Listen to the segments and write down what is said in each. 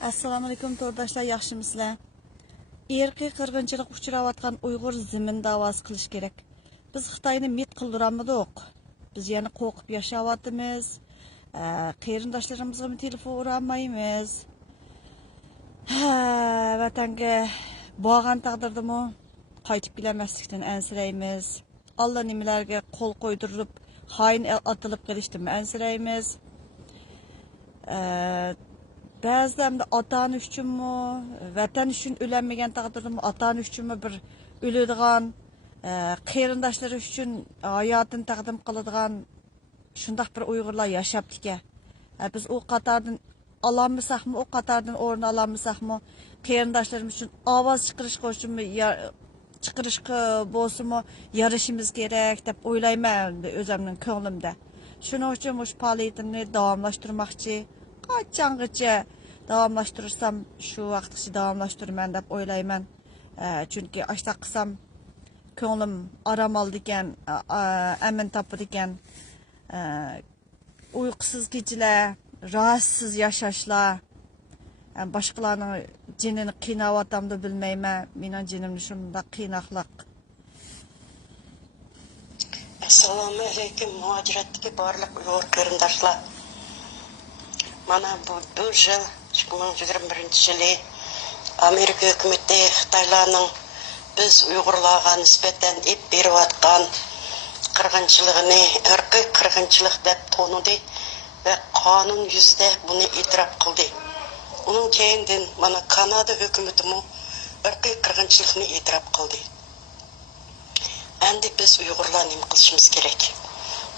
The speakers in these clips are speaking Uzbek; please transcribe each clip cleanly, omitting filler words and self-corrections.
Assalomu alaykum to'rdoshlar, yaxshimisizlar? Irqiy qirg'inchilik uchrayotgan Uyg'ur zimin da'vosi qilish kerak. Biz Xitoyni mit qildiramidik. Biz yana qo'rqib yashayapmiz. Qarindoshlarimizga telefon urolmaymiz. Vatanga borgan taqdirdami qaytib kelmaslikdan ansiraymiz. Alloh nimalarga qo'l qo'ydirib, xoin atilib qilishdan ansiraymiz. Bəzən atan üçünmü, vətən üçün ölənməyən taqdirdə atan üçünmü bir ölüdüğən, qeyrindaşları üçün hayatını təqdim qılıdığan şundaq bir Uyğurlar yaşayıb dikə. Biz o qatardan alamısaqmı, o qatardan orun alamısaqmı, qeyrindaşlarımız üçün avaz çıxırışqı bolsunmu yarışımız gerek deb oylayman özümün könglimdə. Şunun üçün bu fəaliyyətini davamlaşdırmaqçı. Qaçanğıca davamlaştırırsam şu vaqtgacha davamlaşdırman deb o'ylayman. Chunki ashta qilsam ko'nglim aram oldi ekan, amin topdi ekan. Uyqusiz kechalar, rahatsiz yashashlar, boshqalarning jinini qiynayotamni bilmayman. Mening jinimni shunda qiynaqliq. Assalomu alaykum, muhojiratdagi barliq Uyg'ur qarindoshlar. Mana bu yıl 2021 yılı Amerika hükümeti Xitaylarning biz Uyg'urlarga nisbatan ep berayotgan qirg'inchiligini irqiy qirg'inchilik deb tanidi ve qonun yüzde bunu itiraf qildi. Onun keyindan mana Kanada hükümeti mu irqiy qirg'inchilikni itiraf qildi. Endi biz Uyg'urlar nima qilishimiz kerak?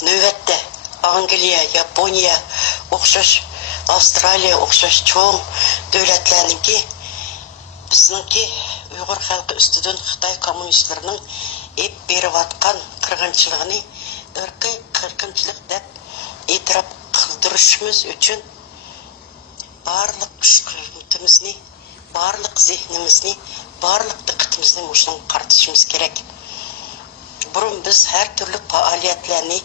Navbatda Angliya, Yaponiya o'xshash Avstraliya o'xshash cho'ng davlatlarningki bizningki Uyg'ur xalqi ustidan Xitoy kommunistlarining ep berayotgan qirg'inchiligini irqiy qirg'inchilik deb e'tirof qildirishimiz uchun barliq kuch-qudratimizni, barliq zehnimizni, barliq diqqatimizni mushunga qaratishimiz kerak. Burun biz her türlü faaliyetlerini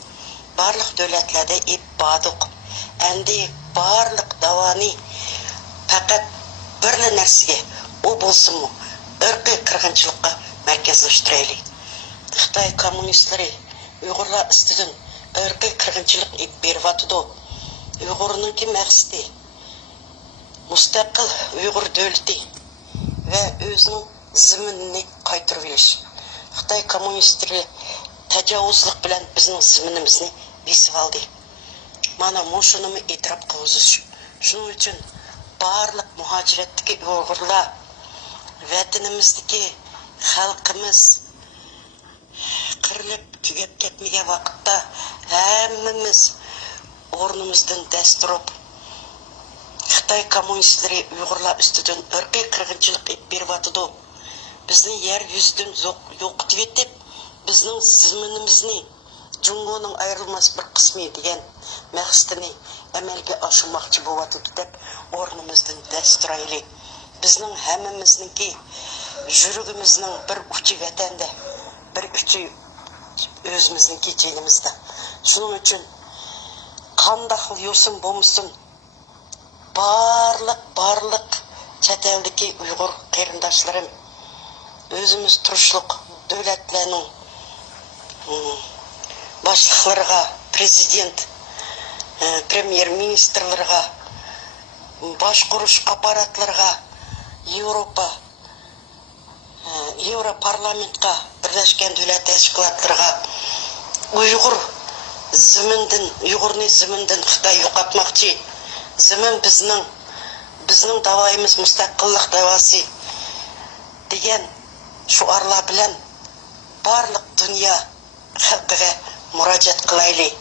barliq davlatlarda ep bordik. Endi barliq davoni faqat bir narsaga, o bo'lsinmi, irqiy qirg'inchilikqa markazlashtiraylik. Xitoy kommunistlari Uyg'urlar ustidan irqiy qirg'inchilik beryapti. Uyg'urninki maqsadi mustaqil Uyg'ur davlati va o'zining zaminini qaytarib olish. Xitoy kommunistlari tajovuzlik bilan bizning zaminimizni besib oldi. Mana şunu e'tirof qilamiz. Shuning uchun barliq muhojiratdagi Uyg'urlar, vatanimizdagi xalqimiz qirilib tugab ketmagan vaqtda hammamiz o'rnimizdan dast turib Xitoy kommunistlari Uyg'urlar ustidan irqiy qirg'inchilik qilib beryapti. Bizni yer yuzidan yo'qotib etib, bizning zaminimizni Jungo'nun ayrılmaz bir kısmı degan maqsadini amalga oshirmoqchi bo'lyapti deb o'rnimizdan dast turaylik. Bizning hammamizninki yuragimizning bir uchi vatanda, bir uchi o'zimizniki jinimizda. Shuning uchun qanday yo'sin bo'lmasin barliq chet eldagi Uyg'ur qarindoshlarim o'zimiz turishliq davlatlarning başlıklarga, prezident, premier ministerlarga, başkuruş aparatlarga, Europarlamentga, Birleşken Devlet Teşkilatlarga Uyghur ziminden Xitoy yo'qotmoqchi. Zimin bizning davoyimiz mustaqillik davosi degan shuarlar bilan barliq dunyo xalqiga murojaat qilaylik.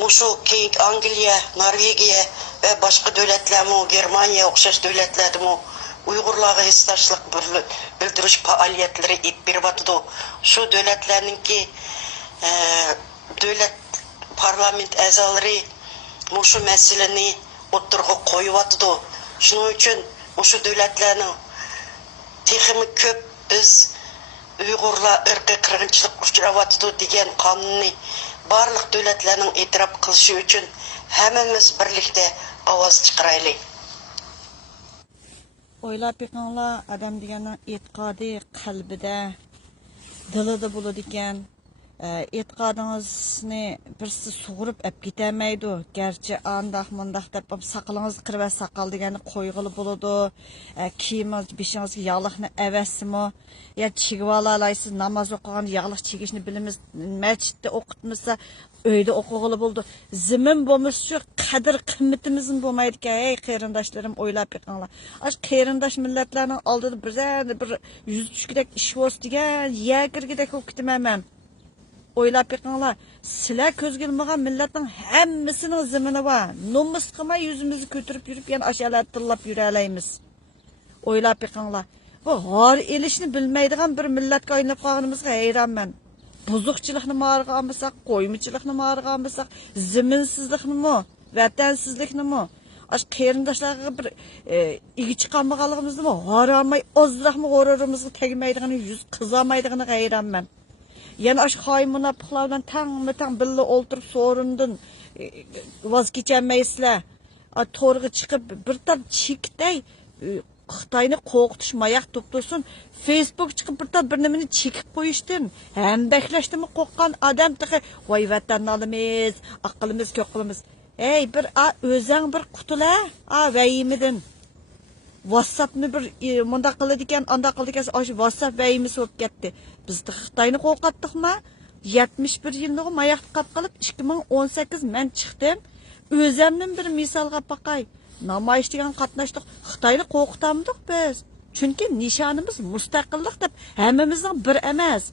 Mushu keyingi Angliya, Norvegiya ve başka devletlermi, Germaniya o'xshash devletlermi Uyg'urlarga hissdoshlik bildirish faoliyatları ep beryapti. Shu devletlarningki davlat parlament a'zolari mushu masalani o'tirg'a qo'yyapti. Shuning uchun mushu devletlarning texmi ko'p biz Uyg'urlar irqiy qirg'inchilik uchrayapti degan qonunni barliq davlatlarning e'tirof qilishi uchun hammamiz birlikda ovoz chiqaraylik. O'ylab beqinglar, odam deganning e'tiqodi qalbida, dilida bo'ladi ekan. E'tiqodingizni birisi sug'urib olib ketolmaydi. Garchi andaq-mundaq deb saqalingiz qirib saqal deganni qo'yg'ili bo'ladi. Kiyimingiz, beshingizga yog'liqni avassimi? Ya chigib olaysiz, namoz o'qigan yog'liq chigishni bilamiz. Masjidda o'qitmasa, uyda o'qig'ili bo'ldi. Zimin bo'lmasa, qadr qimmatimizning bo'lmaydi ekan. Ey qarindoshlarim, o'ylab beqinglar. Ash qarindosh millatlarning oldida bir yuz tushgidek ish bo'lsa degan, yagirgidek o'qib ketaman. O'ylab beqinglar, sizlar ko'zga ilmagan millatning hammasining zimini bor. Nomus qilmay yuzimizni ko'tarib yurib, yana ashalar tillab yura olamiz. O'ylab beqinglar. Bu g'or elishni bilmaydigan bir millatga aylanib qolganimizga hayronman. Buzuqchilikni ma'riga olmasak, qo'ymichilikni ma'riga olmasak, ziminsizliknimi, vatansizliknimi, ash qarindoshlarga bir igi chiqarmaganligimizni g'oramay, ozroqmi g'ororimizga tegmaydigan, yuz qizolmaydigani hayronman. Yana ash xoy munofiqlar bilan tang billa o'ltirib so'rindin voz kechmaysizlar. To'rga chiqib bir tab chekday Xitoyni qo'rqitish mayoq to'ptursin. Facebook chiqib bir nimani chekib qo'yishdan, hambaklashdan qo'rqqan odam tiqi, voy vatanni olamiz, aqlimiz ko'qimiz. Ey bir o'zing bir qutula, vayimidan. WhatsAppni bir munda qiladi ekan, anda qildi ekan, o'sha WhatsApp vayimiz bo'lib ketdi. Biz Xitoyni qo'rqatdikmi? 71 yilni mayoq qilib 2018 men chiqdim. O'zimning bir misolga baqay. Namoyish degan qatnashdik. Xitoyni qo'rqitamdik biz. Chunki nishonimiz mustaqillik deb hammamizning bir emas.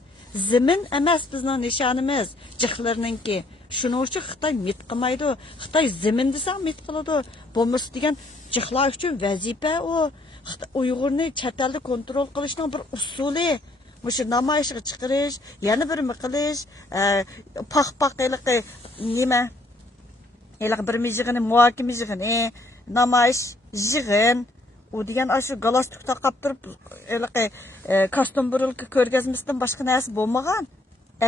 Zimin emas bizning nishonimiz, jiqlarninki. Shuning uchun Xitoy mit qilmaydi. Xitoy zimin desa mit qiladi. Bo'lmas degan jiqlar uchun vazifa u. Uyg'urni chet elda kontrol qilishning bir usuli. Mushu namoyishga chiqarish, yana bir qilish, paxpaqiliqi nima? Eliq bir mijig'ini, muhokama yig'ini, namoyish yig'in, u degan shu galastuk taqab turib, eliq kostyum burilki ko'rgazmasdan boshqa narsa bo'lmagan.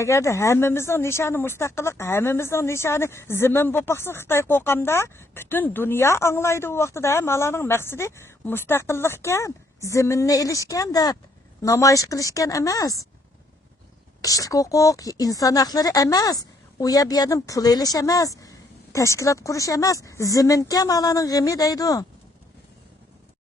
Agarda hammamizning nishoni mustaqillik, hammamizning nishoni zimin bo'lib qolsa, Xitoy qo'qamda butun dunyo anglaydi u vaqtida. Malaning maqsadi mustaqillikkan, ziminni ilishgan deb namoyish qilishgan emas. Kishilik huquq, inson haqlari emas. U yerdan pul elish emas, tashkilot qurish emas. Ziminga malaning g'imi deydi.